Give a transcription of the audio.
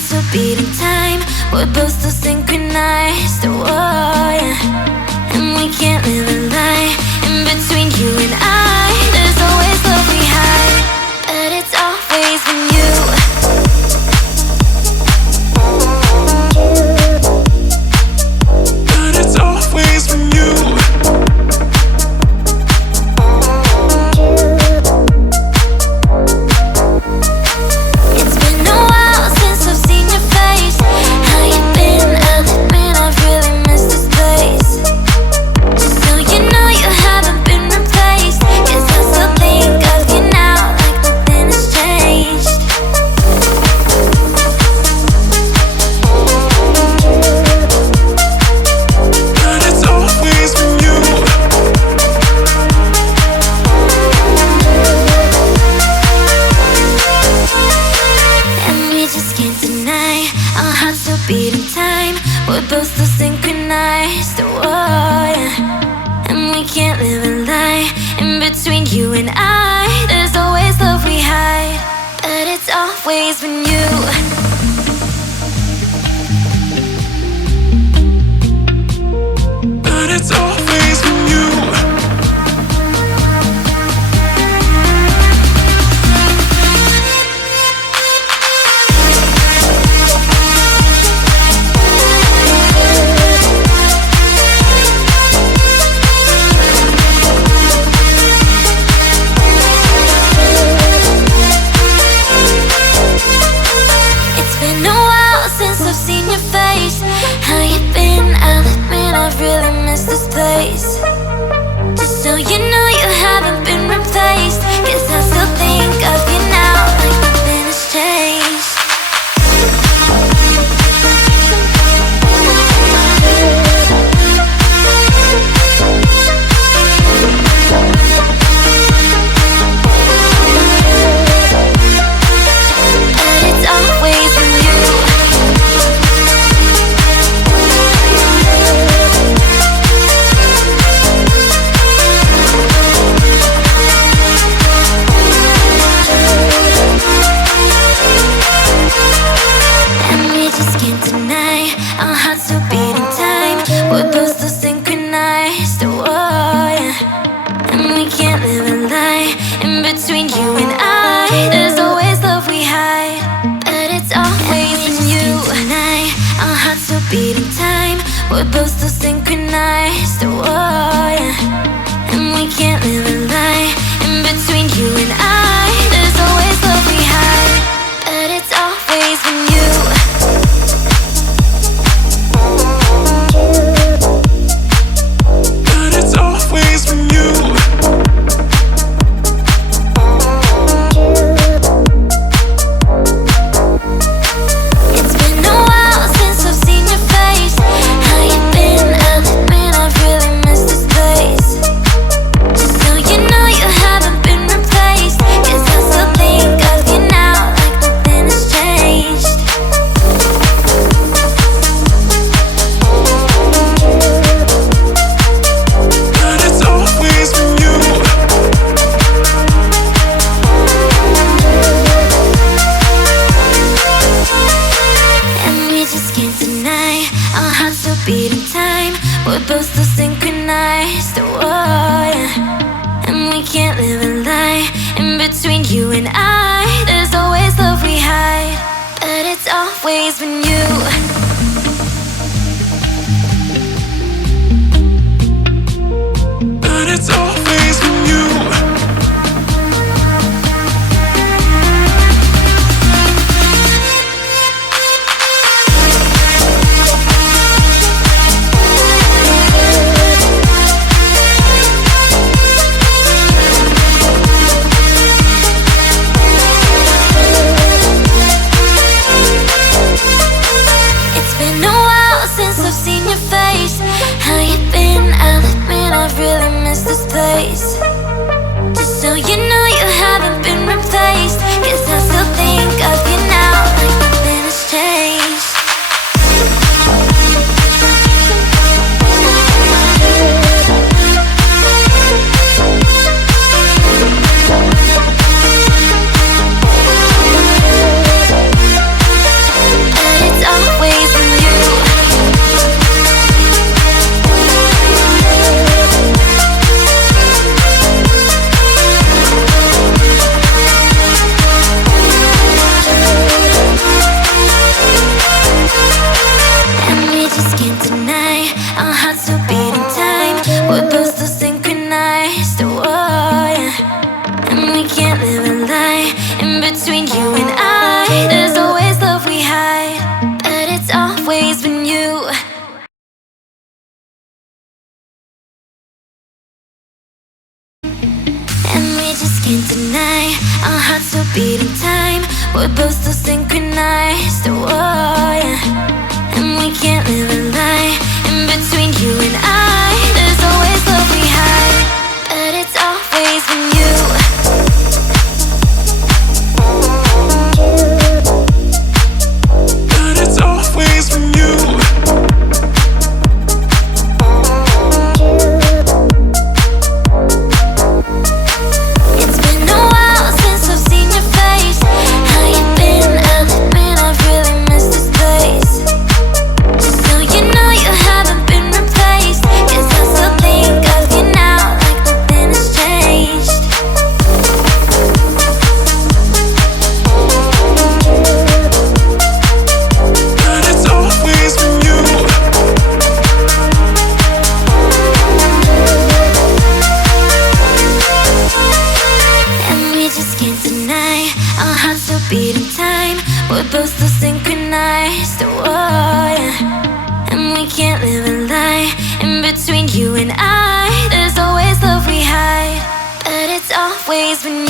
hearts still beating time. We're both still synchronized, oh yeah. And we can't live a lie. In between you and I, there's always love we hide, but it's always been you. But it's always been you. It's been a while since I've seen your face. How you been? I'll admit I've really missed this place. Just so you know you haven't been replaced, 'cause I still think of you now like nothing has changed. But it's always been you. And we just can't deny our hearts still beating time. We're both still synchronized, oh yeah. And we can't live a lie. In between you and I, there's always love we hide, but it's always been you. But it's always been you. It's been a while since I've seen your face. How you been? I'll admit I've really missed this place. Just so you know you haven't been replaced, 'cause I still think of you now like nothing has changed. But it's always been you. And we just can't deny our hearts still beating time. We're both still synchronized, oh yeah. And we can't live a lie. In between you and I, there's always love we hide, but it's always been you. Deny our hearts still beating time. We're both still synchronized, oh yeah. And we can't live a lie. In between you and I, there's always love we hide, but it's always been you. But it's always been you. It's been a while since I've seen your face. How you been? I'll admit I've really missed this place. Just so you know you haven't been replaced, 'cause I still think of you now like nothing has changed. But it's always been you. And we just can't deny our hearts still beating time. We're both still synchronized, oh yeah. And we can't live a lie. In between you and I, there's always love we hide, but it's always been you. But it's always been you. It's been a while since I've seen your face. How you been? I'll admit I've really missed this place. Just so you know you haven't been replaced, 'cause I still think of you now like nothing has changed. can't deny our hearts still beat in time. We're both still synchronized, oh yeah. And we can't live a lie. In between you and I, there's always love we hide, but it's always been you. But it's always been you. It's been a while since I've seen your face. How you been? I'll admit I've really missed this place. Just so you know you haven't been replaced, 'cause I still think of you now like nothing has changed. But it's always been you. And we just can't deny our hearts still beat in time. We're both still synchronized, oh yeah. And we can't live a lie. In between you and I, there's always love we hide, but it's always been you.